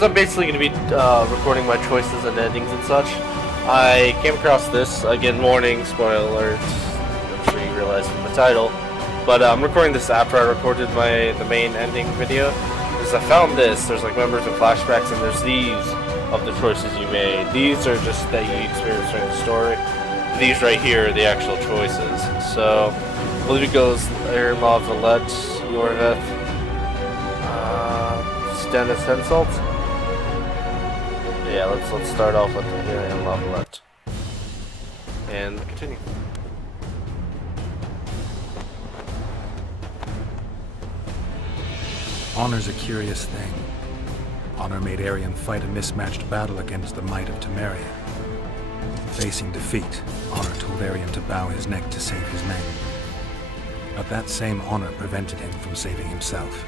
since I'm basically going to be recording my choices and endings and such, I came across this. Again, warning, spoiler alert. I'm sure you realize from the title. But I'm recording this after I recorded the main ending video. Because I found this. There's like members and flashbacks, and there's these of the choices you made. These are just that you experienced during the story. These right here are the actual choices. So, I believe it goes La Valette, Yorveth, Stennis Insult. Yeah, let's start off with the La Valette. And continue. Honor's a curious thing. Honor made Arian fight a mismatched battle against the might of Temeria. Facing defeat, Honor told Arian to bow his neck to save his men. But that same honor prevented him from saving himself.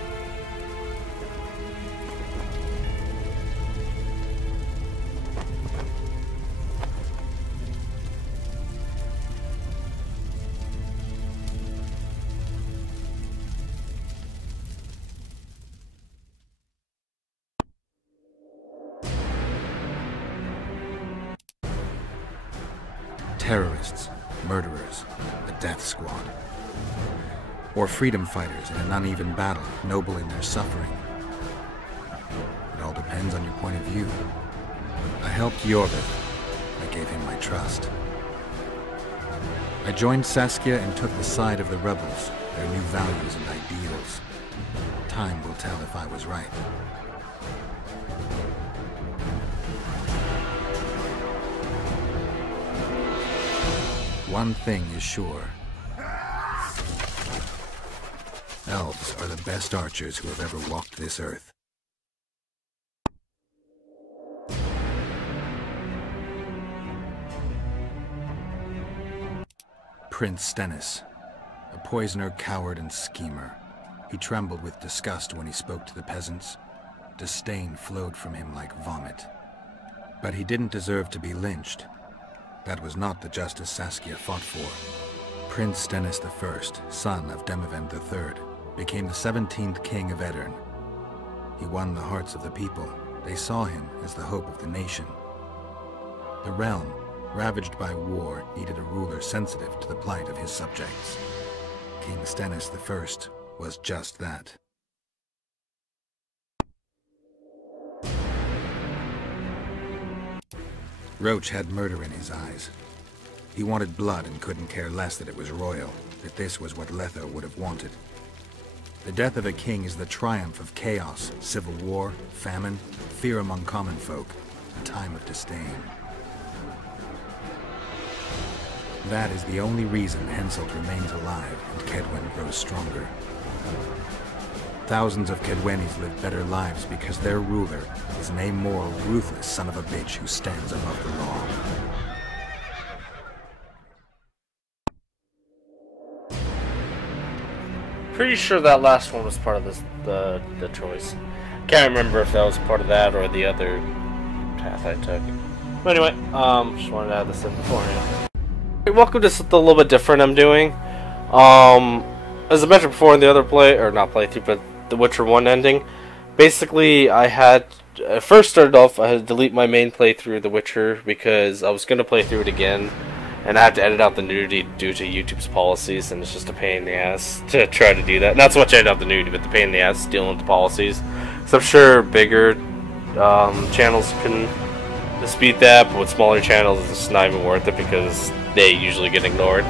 Terrorists, murderers, a death squad. Or freedom fighters in an uneven battle, noble in their suffering. It all depends on your point of view. I helped Yorveth. I gave him my trust. I joined Saskia and took the side of the rebels, their new values and ideals. Time will tell if I was right. One thing is sure. Elves are the best archers who have ever walked this earth. Prince Stennis, a poisoner, coward, and schemer. He trembled with disgust when he spoke to the peasants. Disdain flowed from him like vomit. But he didn't deserve to be lynched. That was not the justice Saskia fought for. Prince Stennis I, son of Demavend III, became the 17th king of Edirn. He won the hearts of the people. They saw him as the hope of the nation. The realm, ravaged by war, needed a ruler sensitive to the plight of his subjects. King Stennis I was just that. Roach had murder in his eyes. He wanted blood and couldn't care less that it was royal, that this was what Letho would have wanted. The death of a king is the triumph of chaos, civil war, famine, fear among common folk, a time of disdain. That is the only reason Henselt remains alive and Kaedwen grows stronger. Thousands of Kaedwenis live better lives because their ruler is an amoral, ruthless son of a bitch who stands above the law. Pretty sure that last one was part of the choice. Can't remember if that was part of that or the other path I took. But anyway, just wanted to add this in beforehand. Welcome to something a little bit different I'm doing. As I mentioned before in the other playthrough, but the Witcher 1 ending, basically I first started off, I had to delete my main playthrough The Witcher because I was going to play through it again, and I had to edit out the nudity due to YouTube's policies, and it's just a pain in the ass to try to do that. Not so much edit out the nudity, but the pain in the ass dealing with the policies. So I'm sure bigger channels can dispute that, but with smaller channels it's just not even worth it because they usually get ignored.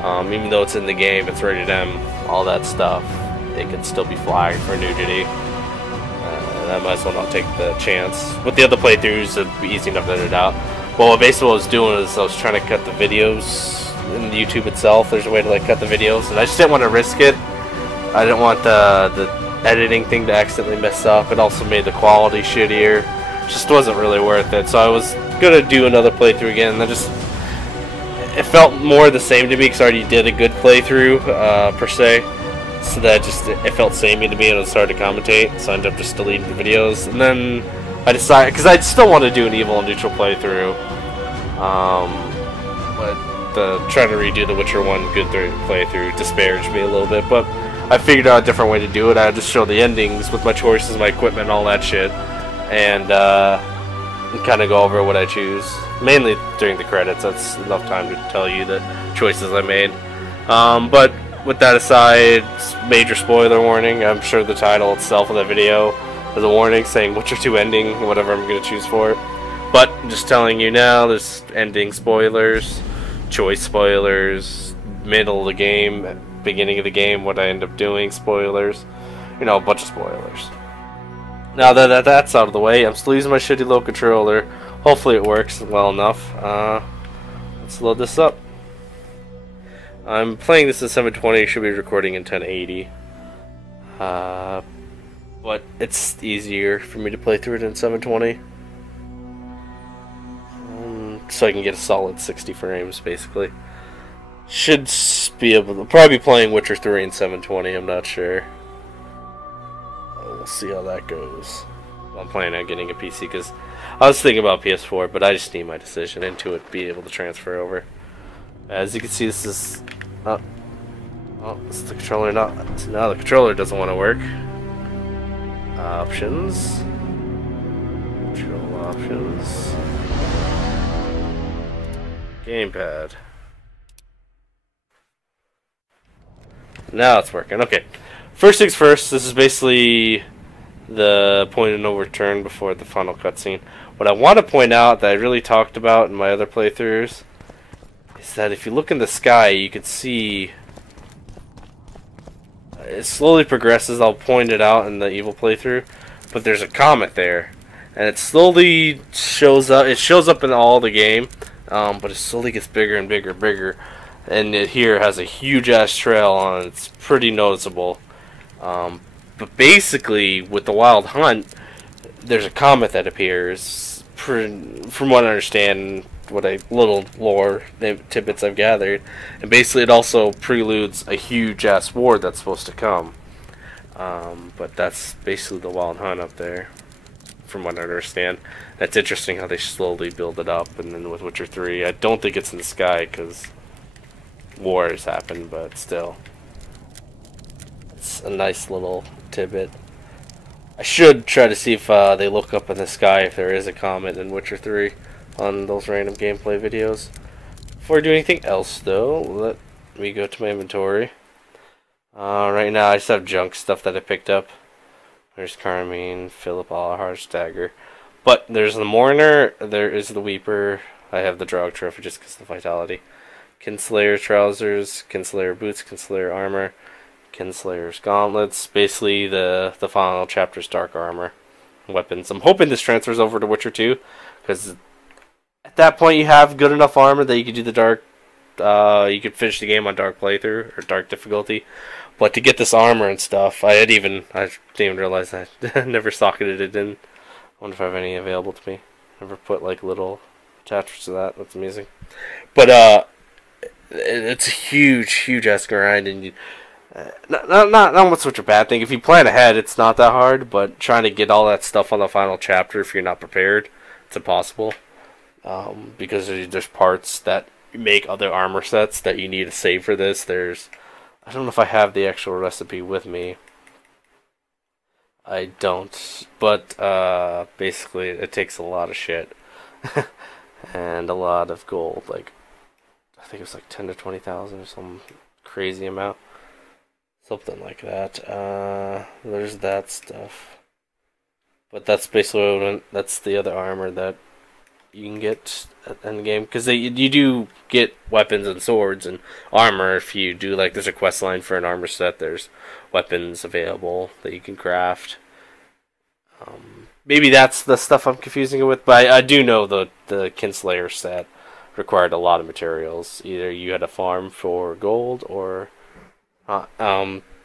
Even though it's in the game, it's rated M, all that stuff, it could still be flagged for nudity. And I might as well not take the chance. With the other playthroughs, it'd be easy enough to edit out. Well, basically what I was doing is I was trying to cut the videos in YouTube itself. There's a way to like cut the videos, and I just didn't want to risk it. I didn't want the editing thing to accidentally mess up. It also made the quality shittier. It just wasn't really worth it. So I was gonna do another playthrough again, and it felt more the same to me because I already did a good playthrough per se. So that it felt samey to me, and it was hard to commentate. So I ended up just deleting the videos, and then I decided, because I still want to do an evil and neutral playthrough, but trying to redo the Witcher 1 good playthrough disparaged me a little bit. But I figured out a different way to do it. I just show the endings with my choices, my equipment, all that shit. and kind of go over what I choose. Mainly during the credits. That's enough time to tell you the choices I made. But with that aside, major spoiler warning. I'm sure the title itself of the video is a warning saying Witcher 2 ending, whatever I'm going to choose for it. But just telling you now, there's ending spoilers, choice spoilers, middle of the game, beginning of the game, what I end up doing, spoilers, you know, a bunch of spoilers. Now that that's out of the way, I'm still using my shitty little controller. Hopefully it works well enough. Let's load this up. I'm playing this in 720, should be recording in 1080. But it's easier for me to play through it in 720. So I can get a solid 60 frames, basically. Should be able to probably be playing Witcher 3 in 720, I'm not sure. We'll see how that goes. I'm planning on getting a PC because I was thinking about PS4, but I just need my decision into it, be able to transfer over. As you can see, this is oh, this is the controller. Now the controller doesn't want to work. Options, control options, gamepad. Now it's working. Okay. First things first, this is basically the point of no return before the final cutscene. What I want to point out that I really talked about in my other playthroughs is that if you look in the sky, you can see it slowly progresses. I'll point it out in the evil playthrough, but there's a comet there, and it slowly shows up. It shows up in all the game, but it slowly gets bigger and bigger and bigger. And it here has a huge ass trail on it. It's pretty noticeable. But basically, with the Wild Hunt, there's a comet that appears. From what I understand, little lore tidbits I've gathered, and basically it also preludes a huge ass war that's supposed to come. But that's basically the Wild Hunt up there, from what I understand. That's interesting how they slowly build it up, and then with Witcher 3, I don't think it's in the sky because wars happen, but still. It's a nice little tidbit. I should try to see if they look up in the sky if there is a comet in Witcher 3 on those random gameplay videos. Before I do anything else, though, let me go to my inventory. Right now, I just have junk stuff that I picked up. There's Carmine, Philip Alhar's dagger. But there's the Mourner, there is the Weeper. I have the Drog trophy just because of the vitality. Kinslayer trousers, Kinslayer boots, Kinslayer armor, Kinslayer's gauntlets. Basically, the final chapter's dark armor, weapons. I'm hoping this transfers over to Witcher 2, because at that point you have good enough armor that you could do the dark. You could finish the game on dark playthrough or dark difficulty. But to get this armor and stuff, I didn't even realize I never socketed it in. I wonder if I have any available to me. Never put like little attachments to that. That's amazing. But it's a huge ass grind, and not such a bad thing. If you plan ahead, it's not that hard. But trying to get all that stuff on the final chapter, if you're not prepared, it's impossible. Because there's parts that make other armor sets that you need to save for this. I don't know if I have the actual recipe with me. I don't, but basically it takes a lot of shit and a lot of gold. Like I think it was like 10 to 20,000 or some crazy amount, something like that. There's that stuff, but that's basically that's the other armor that you can get at the end game, because you do get weapons and swords and armor if you do, like, there's a quest line for an armor set. There's weapons available that you can craft. Maybe that's the stuff I'm confusing it with, but I do know the Kinslayer set required a lot of materials. Either you had to farm for gold, or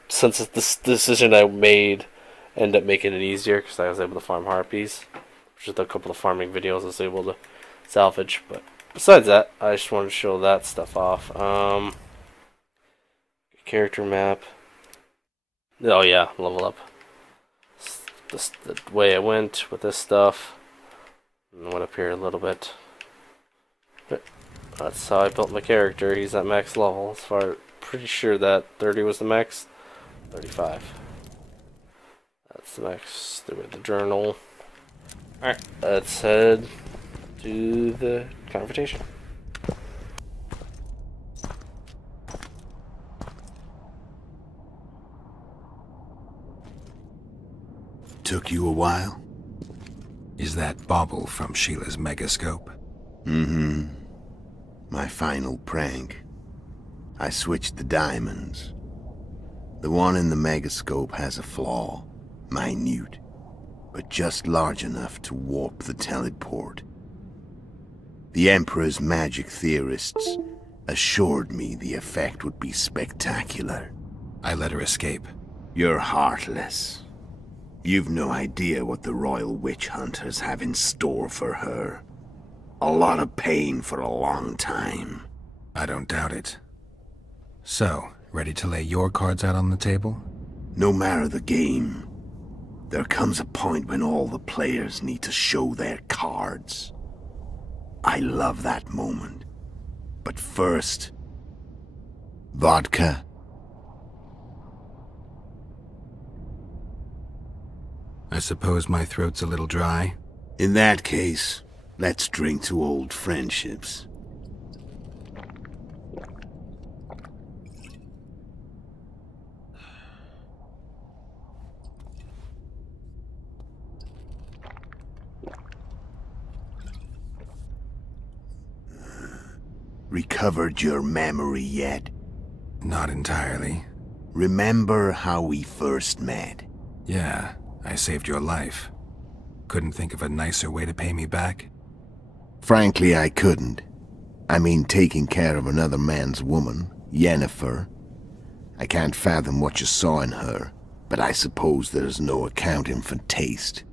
since this decision I made ended up making it easier because I was able to farm harpies, which is a couple of farming videos I was able to salvage. But besides that, I just wanted to show that stuff off. Character map. Oh yeah, level up. The way I went with this stuff. And went up here a little bit. That's how I built my character. He's at max level. As far, pretty sure that 30 was the max. 35. That's the max. The journal. Alright, let's head to the confrontation. Took you a while? Is that bauble from Sheila's megascope? Mm-hmm. My final prank. I switched the diamonds. The one in the megascope has a flaw. Minute. But just large enough to warp the teleport. The Emperor's magic theorists assured me the effect would be spectacular. I let her escape. You're heartless. You've no idea what the royal witch hunters have in store for her. A lot of pain for a long time. I don't doubt it. So, ready to lay your cards out on the table? No matter the game, there comes a point when all the players need to show their cards. I love that moment. But first... vodka? I suppose my throat's a little dry. In that case, let's drink to old friendships. Recovered your memory yet? Not entirely. Remember how we first met? Yeah, I saved your life. Couldn't think of a nicer way to pay me back? Frankly, I couldn't. I mean, taking care of another man's woman, Yennefer. I can't fathom what you saw in her, but I suppose there's no accounting for taste.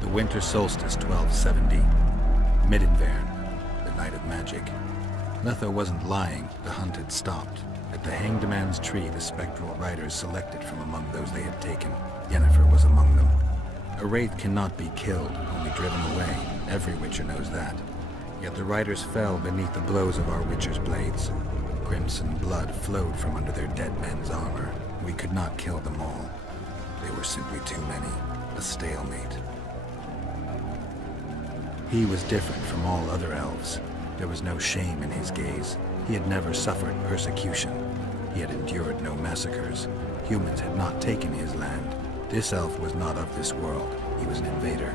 The winter solstice 1270. Midinvern, the night of magic. Letho wasn't lying, the hunt had stopped. At the Hanged Man's Tree, the spectral riders selected from among those they had taken. Yennefer was among them. A wraith cannot be killed, only driven away. Every witcher knows that. Yet the riders fell beneath the blows of our witcher's blades. Crimson blood flowed from under their dead men's armor. We could not kill them all. They were simply too many. A stalemate. He was different from all other elves. There was no shame in his gaze. He had never suffered persecution. He had endured no massacres. Humans had not taken his land. This elf was not of this world. He was an invader.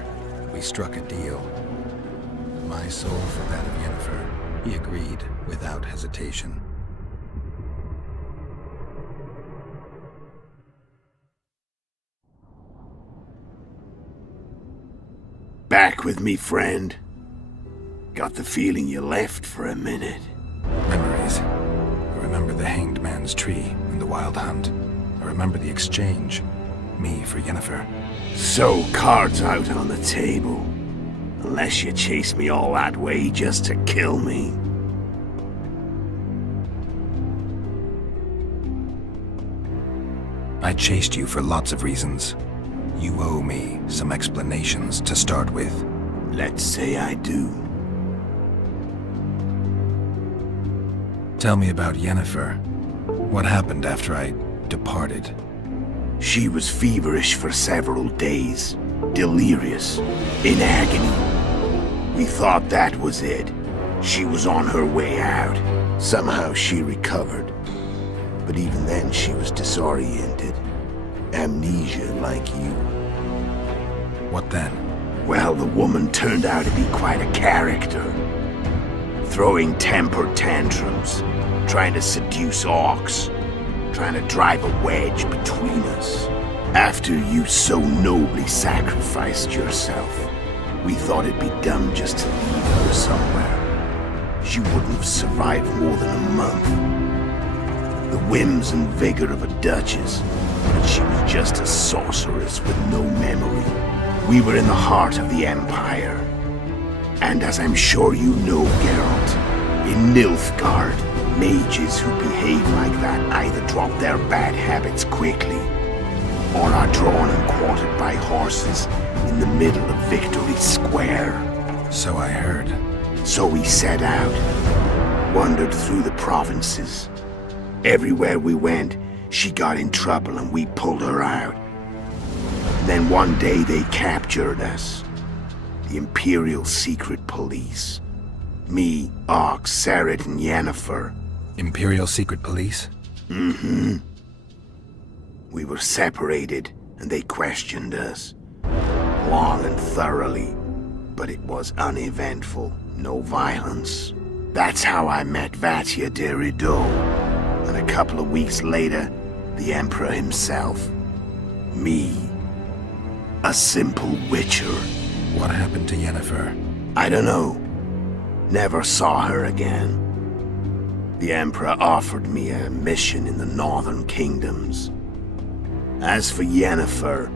We struck a deal. My soul for that of Yennefer. He agreed without hesitation. Back with me, friend. Got the feeling you left for a minute. Memories. I remember the Hanged Man's Tree and the Wild Hunt. I remember the exchange. Me for Yennefer. So, cards out on the table. Unless you chase me all that way just to kill me. I chased you for lots of reasons. You owe me some explanations to start with. Let's say I do. Tell me about Yennefer. What happened after I departed? She was feverish for several days. Delirious. In agony. We thought that was it. She was on her way out. Somehow she recovered. But even then she was disoriented. Amnesia like you. What then? Well, the woman turned out to be quite a character. Throwing temper tantrums, trying to seduce orcs, trying to drive a wedge between us. After you so nobly sacrificed yourself, we thought it'd be dumb just to leave her somewhere. She wouldn't have survived more than a month. The whims and vigor of a duchess, but she was just a sorceress with no memory. We were in the heart of the Empire. And as I'm sure you know, Geralt, in Nilfgaard, mages who behave like that either drop their bad habits quickly, or are drawn and quartered by horses in the middle of Victory Square. So I heard. So we set out, wandered through the provinces. Everywhere we went, she got in trouble and we pulled her out. Then one day they captured us. The Imperial Secret Police. Me, Ox, Seret, and Yennefer. Imperial Secret Police? Mm-hmm. We were separated, and they questioned us. Long and thoroughly. But it was uneventful. No violence. That's how I met Valette de Rideau. And a couple of weeks later, the Emperor himself. Me. A simple witcher. What happened to Yennefer? I don't know. Never saw her again. The Emperor offered me a mission in the Northern Kingdoms. As for Yennefer,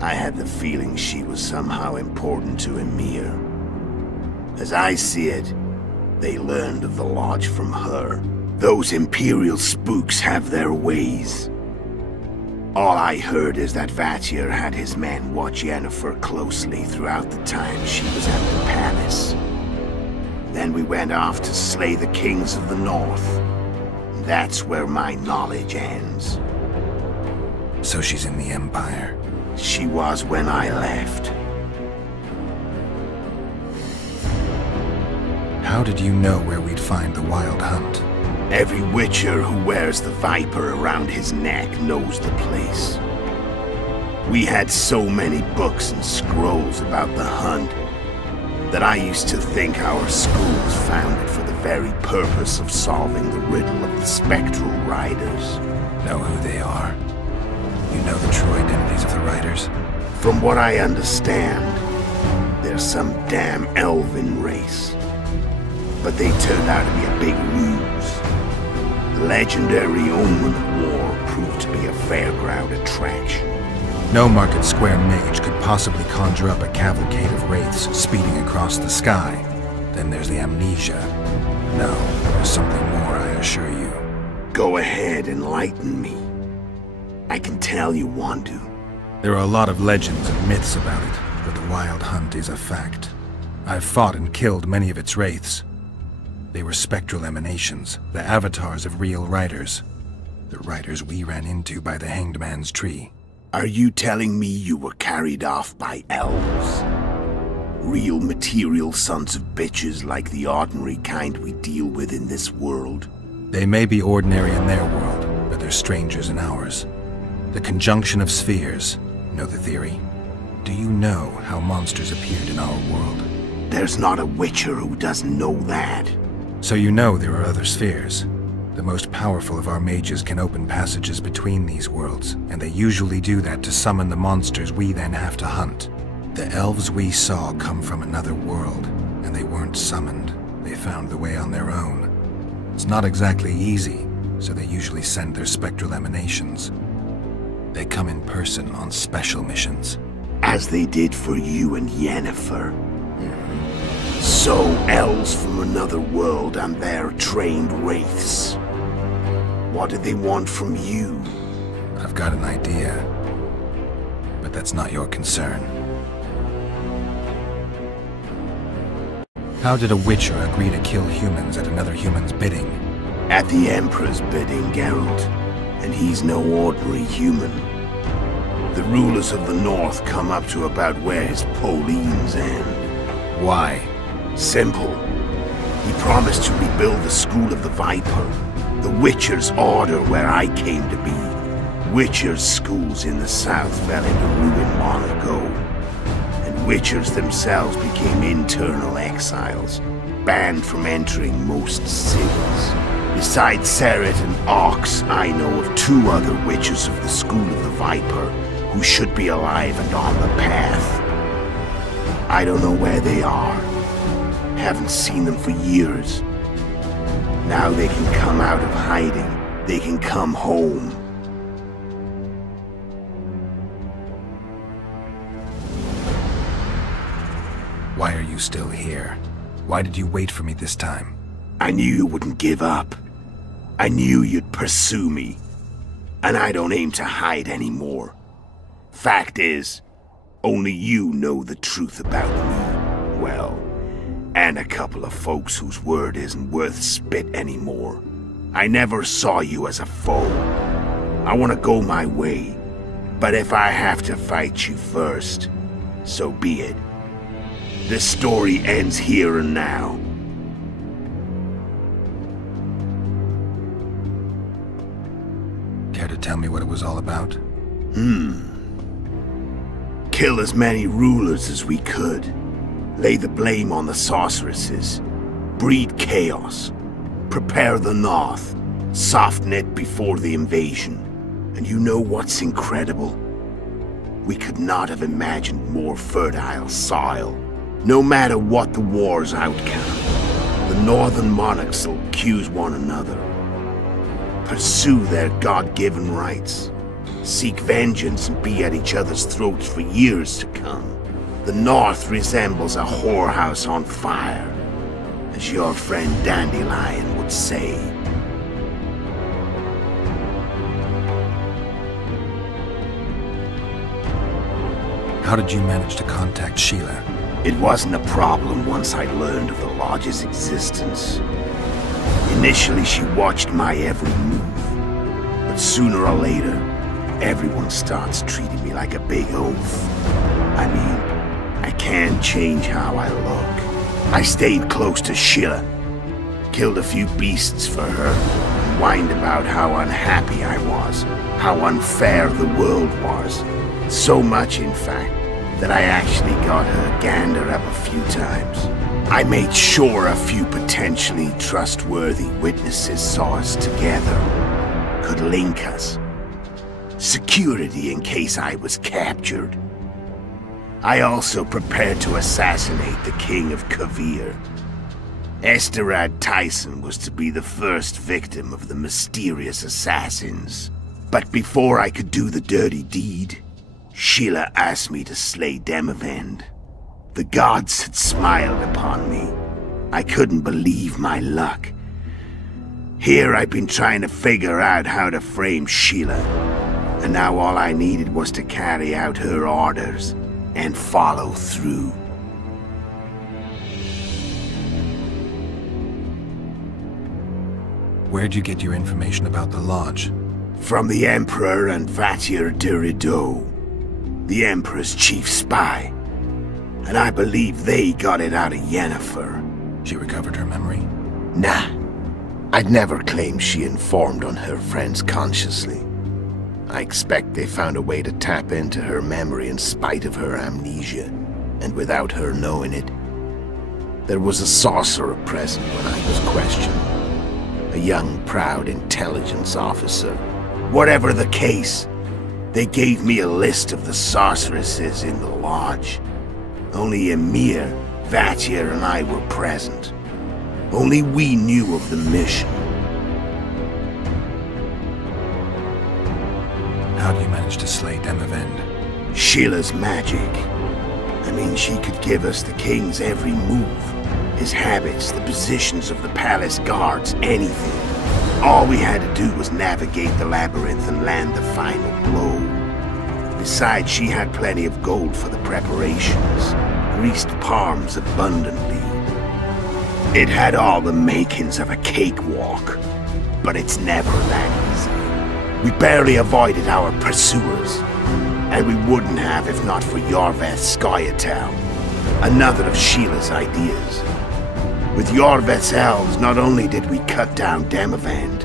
I had the feeling she was somehow important to Emir. As I see it, they learned of the Lodge from her. Those Imperial spooks have their ways. All I heard is that Valette had his men watch Yennefer closely throughout the time she was at the palace. Then we went off to slay the kings of the North. That's where my knowledge ends. So she's in the Empire? She was when I left. How did you know where we'd find the Wild Hunt? Every witcher who wears the viper around his neck knows the place. We had so many books and scrolls about the hunt that I used to think our school was founded for the very purpose of solving the riddle of the spectral riders. Know who they are? You know the true identities of the riders? From what I understand, they're some damn elven race. But they turned out to be a big ruse. The legendary Omen of War proved to be a fairground attraction. No Market Square mage could possibly conjure up a cavalcade of wraiths speeding across the sky. Then there's the amnesia. No, there's something more, I assure you. Go ahead, enlighten me. I can tell you want to. There are a lot of legends and myths about it, but the Wild Hunt is a fact. I've fought and killed many of its wraiths. They were spectral emanations, the avatars of real riders. The riders we ran into by the Hanged Man's Tree. Are you telling me you were carried off by elves? Real material sons of bitches like the ordinary kind we deal with in this world? They may be ordinary in their world, but they're strangers in ours. The conjunction of spheres. Know the theory? Do you know how monsters appeared in our world? There's not a witcher who doesn't know that. So you know there are other spheres. The most powerful of our mages can open passages between these worlds, and they usually do that to summon the monsters we then have to hunt. The elves we saw come from another world, and they weren't summoned. They found the way on their own. It's not exactly easy, so they usually send their spectral emanations. They come in person on special missions. As they did for you and Yennefer. So, elves from another world and their trained wraiths. What do they want from you? I've got an idea, but that's not your concern. How did a witcher agree to kill humans at another human's bidding? At the Emperor's bidding, Geralt. And he's no ordinary human. The rulers of the North come up to about where his Pauline's end. Why? Simple. He promised to rebuild the School of the Viper, the Witcher's Order where I came to be. Witcher's schools in the south fell into ruin long ago, and Witchers themselves became internal exiles, banned from entering most cities. Besides Seret and Ox, I know of 2 other Witchers of the School of the Viper who should be alive and on the path. I don't know where they are. Haven't seen them for years. Now they can come out of hiding. They can come home. Why are you still here? Why did you wait for me this time? I knew you wouldn't give up. I knew you'd pursue me. And I don't aim to hide anymore. Fact is, only you know the truth about me. Well, and a couple of folks whose word isn't worth spit anymore. I never saw you as a foe. I want to go my way, But if I have to fight you first, so be it. The story ends here and now. Care to tell me what it was all about? Kill as many rulers as we could. Lay the blame on the sorceresses. Breed chaos. Prepare the north. Soften it before the invasion. And you know what's incredible? We could not have imagined more fertile soil. No matter what the war's outcome, the northern monarchs will accuse one another. Pursue their God-given rights. Seek vengeance and be at each other's throats for years to come. The north resembles a whorehouse on fire, as your friend Dandelion would say. How did you manage to contact Sheila? It wasn't a problem once I learned of the Lodge's existence. Initially, she watched my every move. But sooner or later, everyone starts treating me like a big oaf. I mean, I can't change how I look. I stayed close to Sheila. Killed a few beasts for her. And whined about how unhappy I was. How unfair the world was. So much, in fact, that I actually got her gander up a few times. I made sure a few potentially trustworthy witnesses saw us together. Could link us. Security in case I was captured. I also prepared to assassinate the King of Kavir. Esterad Tyson was to be the first victim of the mysterious assassins. But before I could do the dirty deed, Sheila asked me to slay Demavend. The gods had smiled upon me. I couldn't believe my luck. Here I've been trying to figure out how to frame Sheila, and now all I needed was to carry out her orders and follow through. Where'd you get your information about the Lodge? From the Emperor and Vatir de Rideau, the Emperor's chief spy. And I believe they got it out of Yennefer. She recovered her memory? Nah. I'd never claimed she informed on her friends consciously. I expect they found a way to tap into her memory in spite of her amnesia, and without her knowing it. There was a sorcerer present when I was questioned. A young, proud intelligence officer. Whatever the case, they gave me a list of the sorceresses in the Lodge. Only Emir, Vatir, and I were present. Only we knew of the mission. How do you manage to slay Demavend? Sheila's magic. I mean, she could give us the king's every move. His habits, the positions of the palace guards, anything. All we had to do was navigate the labyrinth and land the final blow. Besides, she had plenty of gold for the preparations. Greased palms abundantly. It had all the makings of a cakewalk. But it's never that easy. We barely avoided our pursuers. And we wouldn't have if not for Yorveth's Scoia'tael, another of Sheila's ideas. With Yorveth's elves, not only did we cut down Demavend,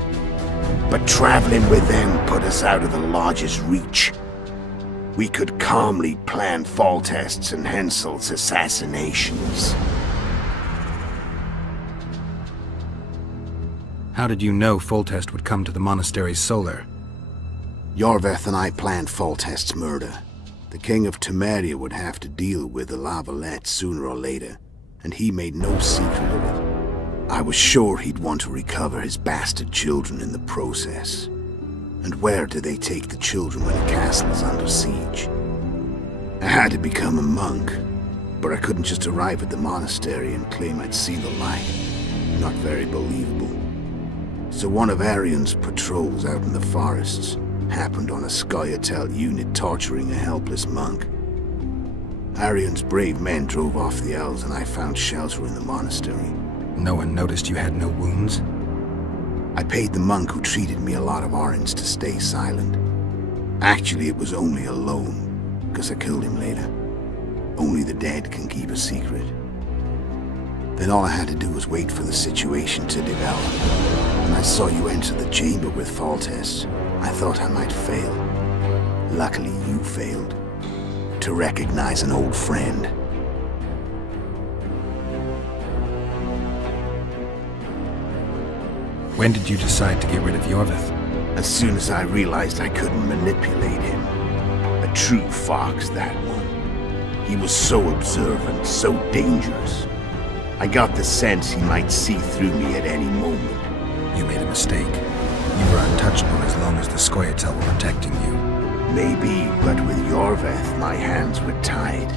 but traveling with them put us out of the Lodge's reach. We could calmly plan Foltest's and Hensel's assassinations. How did you know Foltest would come to the monastery's solar? Yorveth and I planned Foltest's murder. The King of Temeria would have to deal with the La Valette sooner or later, and he made no secret of it. I was sure he'd want to recover his bastard children in the process. And where do they take the children when a castle is under siege? I had to become a monk, but I couldn't just arrive at the monastery and claim I'd seen the light. Not very believable. So one of Arian's patrols out in the forests happened on a Scoia'tael unit torturing a helpless monk. Arian's brave men drove off the elves and I found shelter in the monastery. No one noticed you had no wounds? I paid the monk who treated me a lot of orange to stay silent. Actually, it was only a loan, because I killed him later. Only the dead can keep a secret. Then all I had to do was wait for the situation to develop. When I saw you enter the chamber with Foltest, I thought I might fail. Luckily, you failed. To recognize an old friend. When did you decide to get rid of Yorvith? As soon as I realized I couldn't manipulate him. A true fox, that one. He was so observant, so dangerous. I got the sense he might see through me at any moment. You made a mistake. You were untouchable as long as the Scoia'tael were protecting you. Maybe, but with Yorvith, my hands were tied.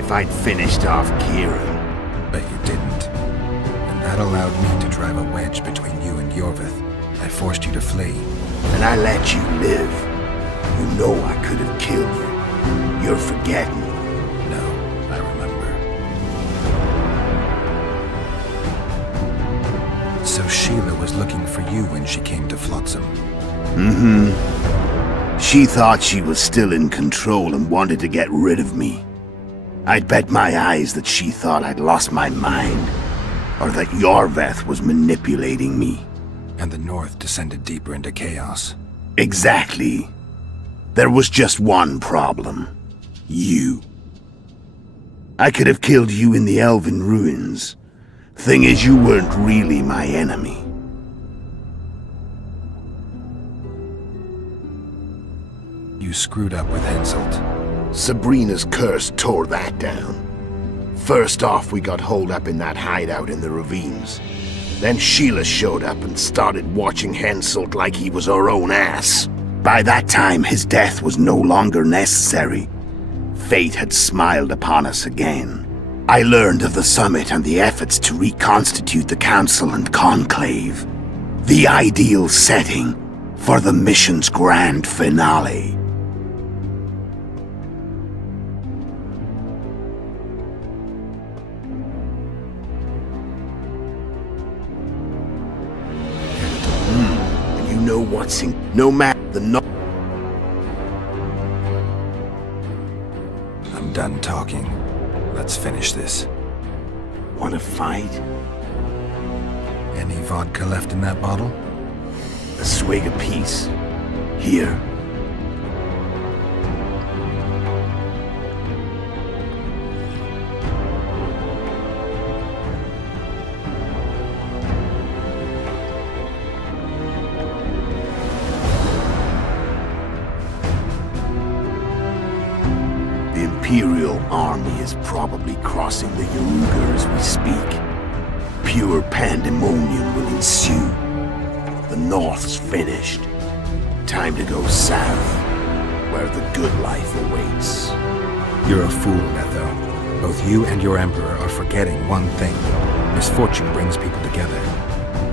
If I'd finished off Kieran... But you didn't. And that allowed me to drive a wedge between you and Yorvith. I forced you to flee. And I let you live. You know I could have killed you. You're forgetting. No, I remember. So Sheila was looking for you when she came to Flotsam. Mm-hmm. She thought she was still in control and wanted to get rid of me. I'd bet my eyes that she thought I'd lost my mind, or that Yorvith was manipulating me. And the North descended deeper into chaos. Exactly. There was just one problem. You. I could have killed you in the Elven ruins. Thing is, you weren't really my enemy. You screwed up with Henselt. Sabrina's curse tore that down. First off, we got holed up in that hideout in the ravines. Then Sheila showed up and started watching Henselt like he was her own ass. By that time, his death was no longer necessary. Fate had smiled upon us again. I learned of the summit and the efforts to reconstitute the council and conclave. The ideal setting for the mission's grand finale. You know what's in... No matter the... I'm done talking. Let's finish this. Wanna fight? Any vodka left in that bottle? A swig apiece. Here. The Imperial army is probably crossing the Yaruga as we speak. Pure pandemonium will ensue. The North's finished. Time to go south, where the good life awaits. You're a fool, Netho. Both you and your Emperor are forgetting one thing. Misfortune brings people together.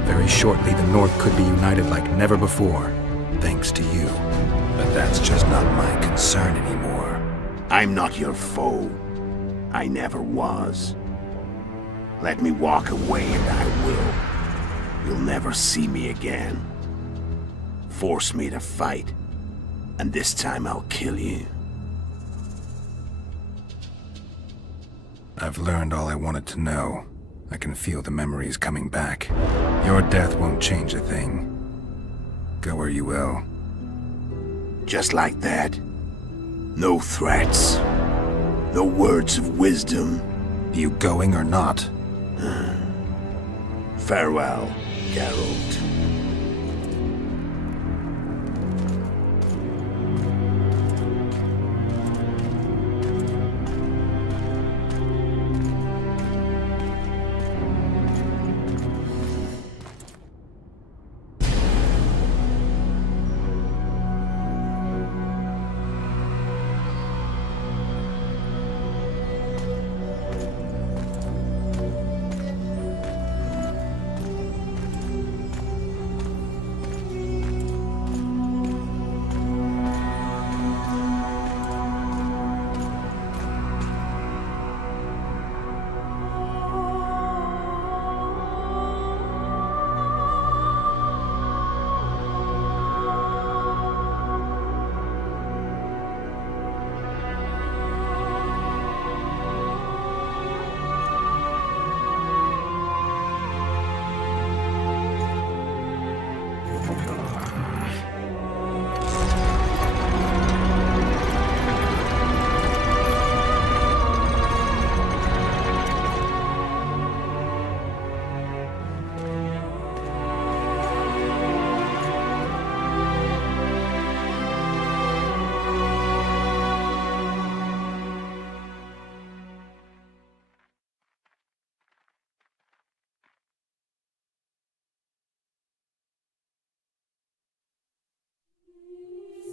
Very shortly, the North could be united like never before, thanks to you. But that's just not my concern anymore. I'm not your foe. I never was. Let me walk away and I will. You'll never see me again. Force me to fight, and this time I'll kill you. I've learned all I wanted to know. I can feel the memories coming back. Your death won't change a thing. Go where you will. Just like that. No threats. No words of wisdom. You going or not? Farewell, Geralt.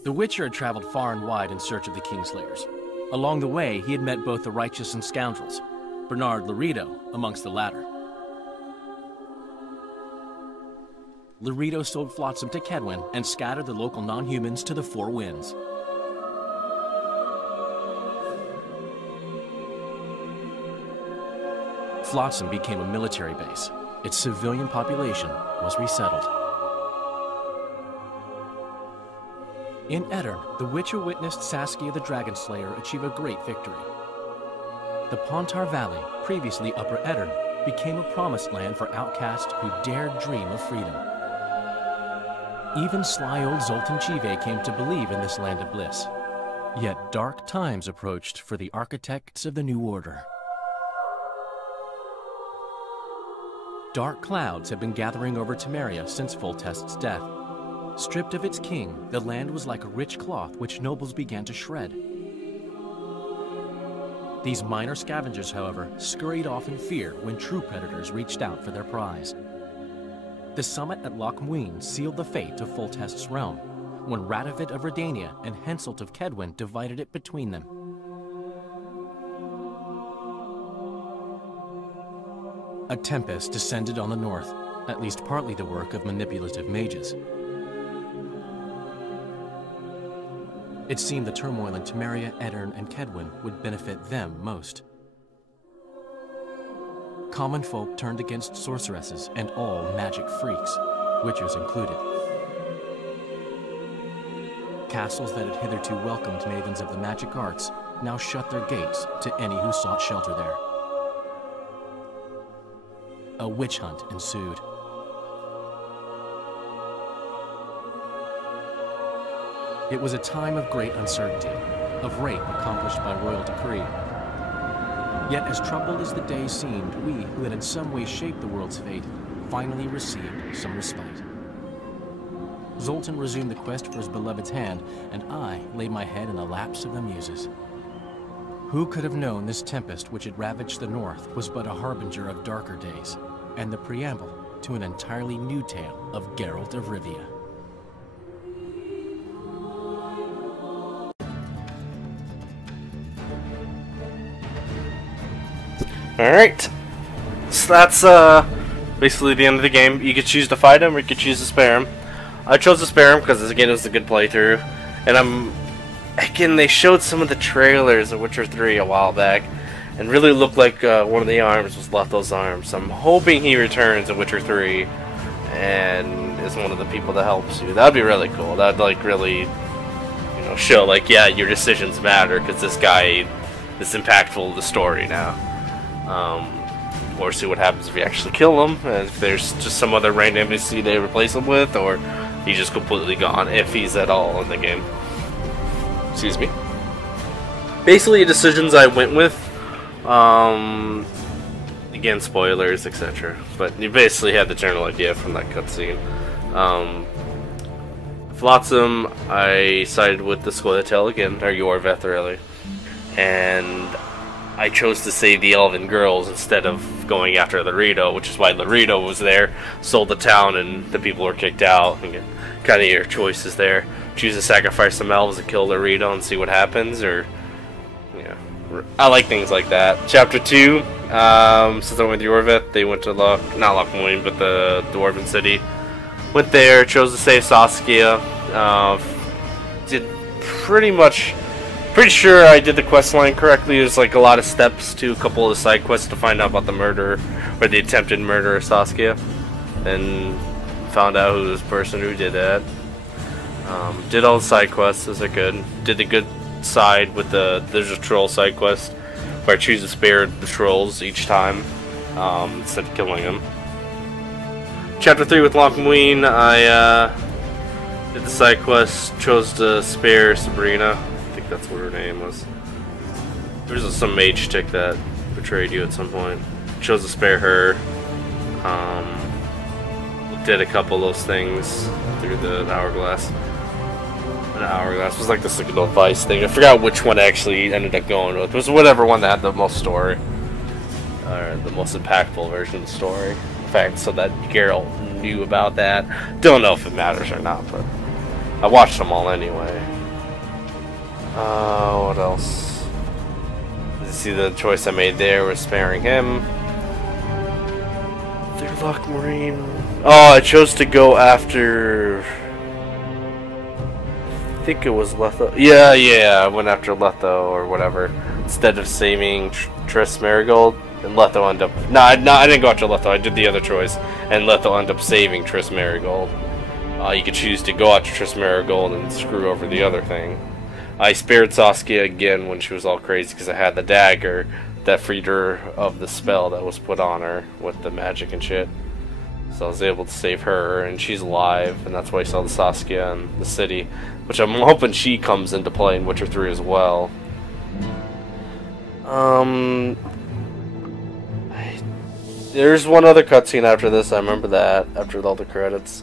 The Witcher had traveled far and wide in search of the Kingslayers. Along the way, he had met both the righteous and scoundrels, Bernard Laredo amongst the latter. Laredo sold Flotsam to Kedwin and scattered the local non-humans to the four winds. Flotsam became a military base. Its civilian population was resettled. In Edirn, the Witcher witnessed Saskia the Dragonslayer achieve a great victory. The Pontar Valley, previously Upper Edirn, became a promised land for outcasts who dared dream of freedom. Even sly old Zoltan Chive came to believe in this land of bliss. Yet dark times approached for the architects of the New Order. Dark clouds had been gathering over Temeria since Foltest's death. Stripped of its king, the land was like a rich cloth which nobles began to shred. These minor scavengers, however, scurried off in fear when true predators reached out for their prize. The summit at Loch Muin sealed the fate of Foltest's realm, when Radovid of Redania and Henselt of Kedwin divided it between them. A tempest descended on the north, at least partly the work of manipulative mages. It seemed the turmoil in Temeria, Edirn, and Kedwin would benefit them most. Common folk turned against sorceresses and all magic freaks, witchers included. Castles that had hitherto welcomed mavens of the magic arts now shut their gates to any who sought shelter there. A witch hunt ensued. It was a time of great uncertainty, of rape accomplished by royal decree. Yet as troubled as the day seemed, we, who had in some way shaped the world's fate, finally received some respite. Zoltan resumed the quest for his beloved's hand, and I laid my head in the laps of the muses. Who could have known this tempest which had ravaged the north was but a harbinger of darker days, and the preamble to an entirely new tale of Geralt of Rivia. Alright, so that's basically the end of the game. You could choose to fight him or you could choose to spare him. I chose to spare him because again it was a good playthrough. And again they showed some of the trailers of Witcher 3 a while back and really looked like one of the arms was Letho's arms. So I'm hoping he returns in Witcher 3 and is one of the people that helps you. That'd be really cool. That'd like really, you know, show like, yeah, your decisions matter because this guy is impactful to the story now. Or see what happens if you actually kill him, and if there's just some other random NPC they replace him with, or he's just completely gone, if he's at all in the game. Excuse me. Basically, the decisions I went with, again, spoilers, etc. But you basically had the general idea from that cutscene. Flotsam, I sided with the Scoia'tael again, or Yorveth really, and I chose to save the elven girls instead of going after Laredo, which is why Laredo was there, sold the town, and the people were kicked out. Kind of your choices there. Choose to sacrifice some elves and kill Laredo and see what happens, or yeah, I like things like that. Chapter 2, since I went with Yorveth, they went to not Loch Muin, but the Dwarven city. Went there, chose to save Saskia. Did pretty sure I did the quest line correctly. There's like a lot of steps to a couple of the side quests to find out about the murder, or the attempted murder of Saskia, and found out who this person who did that. Did all the side quests as I could. Did the good side with there's a troll side quest where I choose to spare the trolls each time instead of killing them. Chapter 3 with Loch Muin, I did the side quest, chose to spare Sabrina. That's what her name was. There was some mage chick that betrayed you at some point. Chose to spare her. Did a couple of those things through the hourglass. An hourglass was like this like little vice thing. I forgot which one I actually ended up going with. It was whatever one that had the most story, or the most impactful version of the story. In fact, so that Geralt knew about that. Don't know if it matters or not, but I watched them all anyway. What else? You see the choice I made there was sparing him. Thirlock Marine. Oh, I chose to go after. I think it was Letho. Yeah, I went after Letho or whatever instead of saving Triss Marigold. And Letho ended up. No, I didn't go after Letho. I did the other choice, and Letho ended up saving Triss Marigold. You could choose to go after Triss Marigold and screw over the other thing. I spared Saskia again when she was all crazy because I had the dagger that freed her of the spell that was put on her with the magic and shit. So I was able to save her, and she's alive, and that's why you saw the Saskia in the city, which I'm hoping she comes into play in Witcher 3 as well. There's one other cutscene after this. I remember that after all the credits.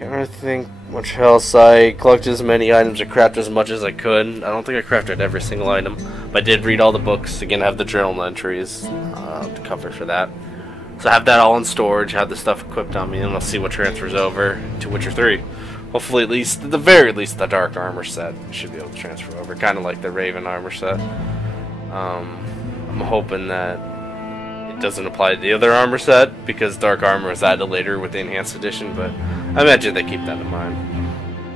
Can't really think much else. I collected as many items, I crafted as much as I could. I don't think I crafted every single item, but I did read all the books. Again, I have the journal entries to cover for that. So I have that all in storage, have the stuff equipped on me, and I'll see what transfers over to Witcher 3. Hopefully, at the very least, the dark armor set should be able to transfer over, kind of like the Raven armor set. I'm hoping that it doesn't apply to the other armor set, because dark armor is added later with the enhanced edition, but I imagine they keep that in mind.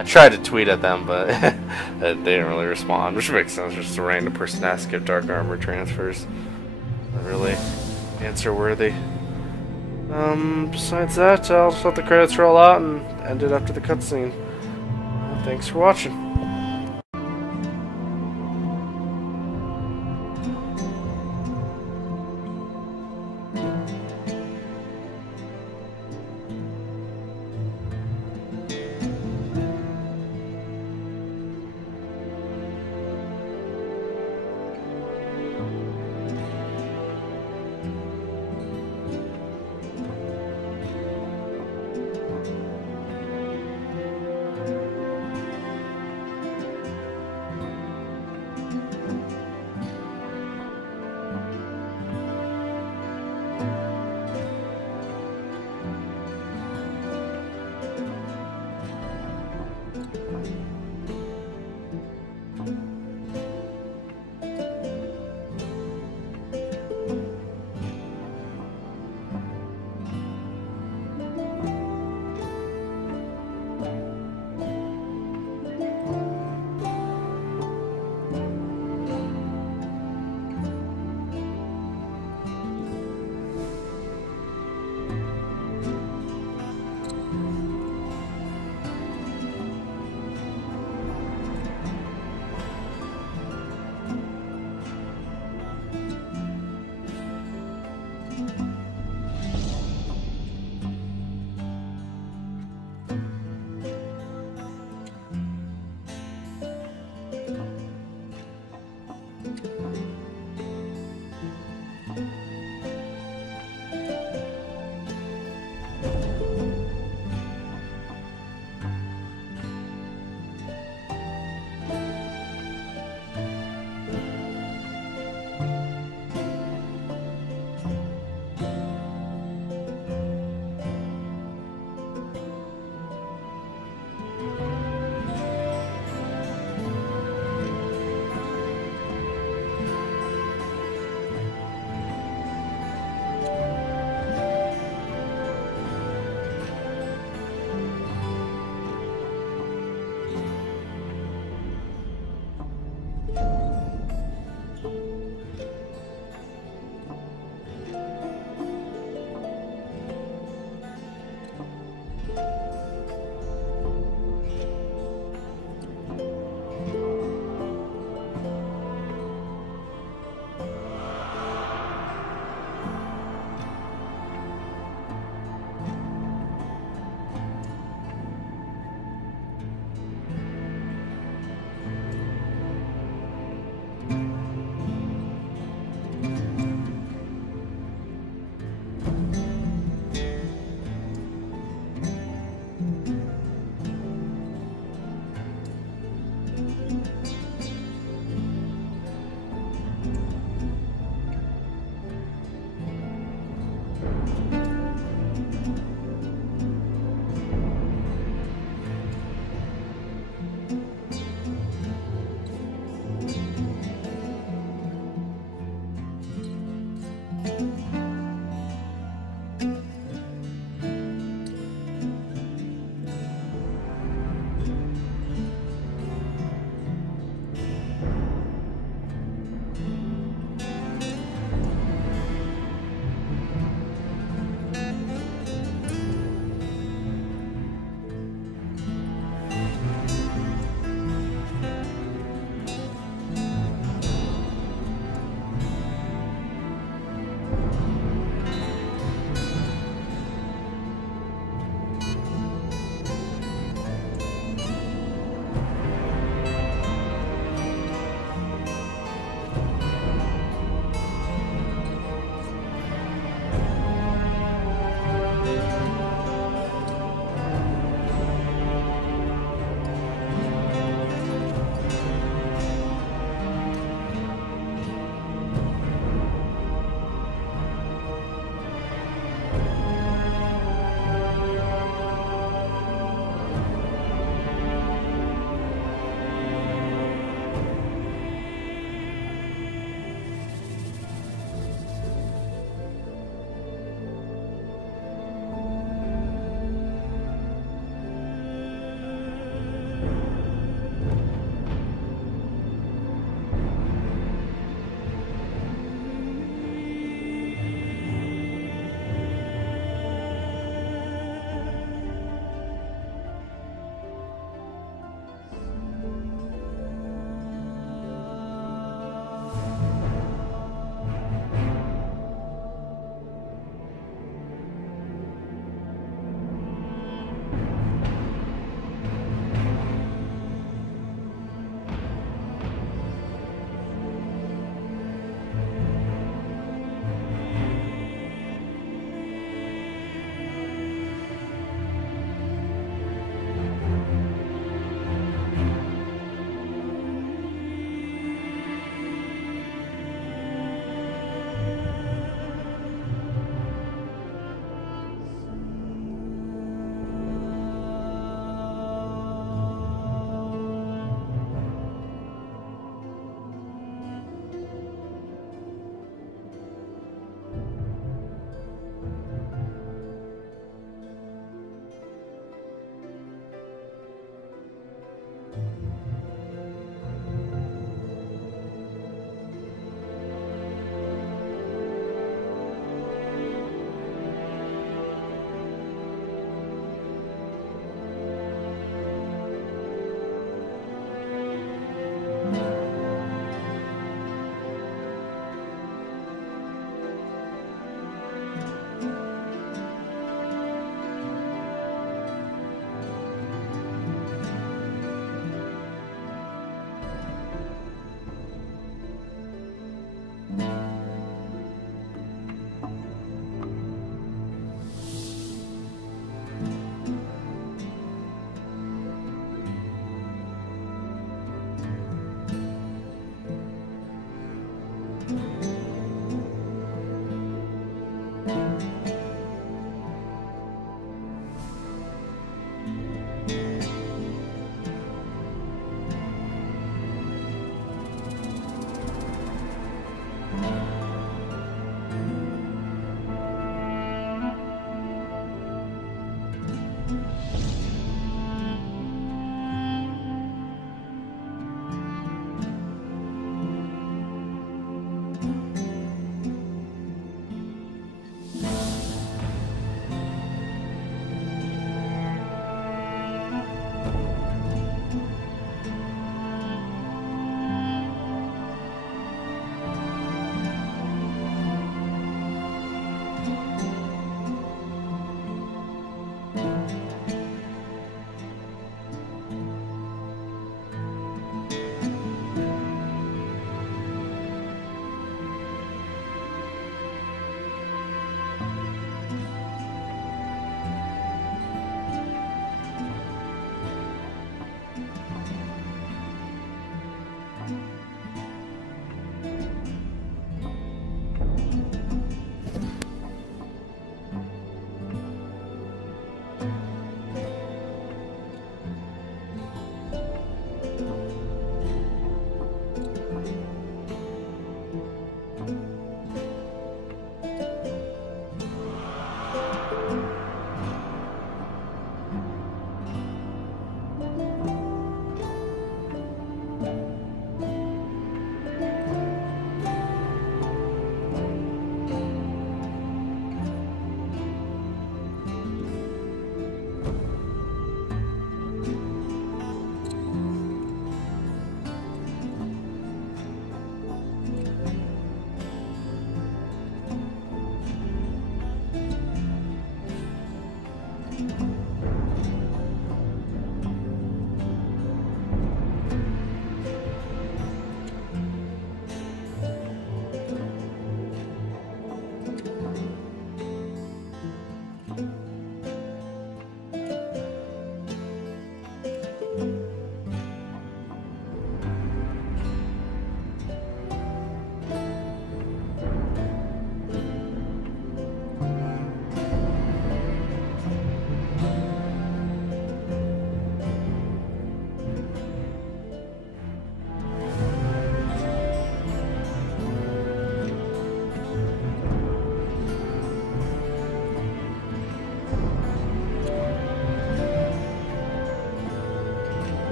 I tried to tweet at them, but they didn't really respond, which makes sense. Just a random person asking if dark armor transfers. Not really answer worthy. Besides that, I'll just let the credits roll out and end it after the cutscene. Thanks for watching.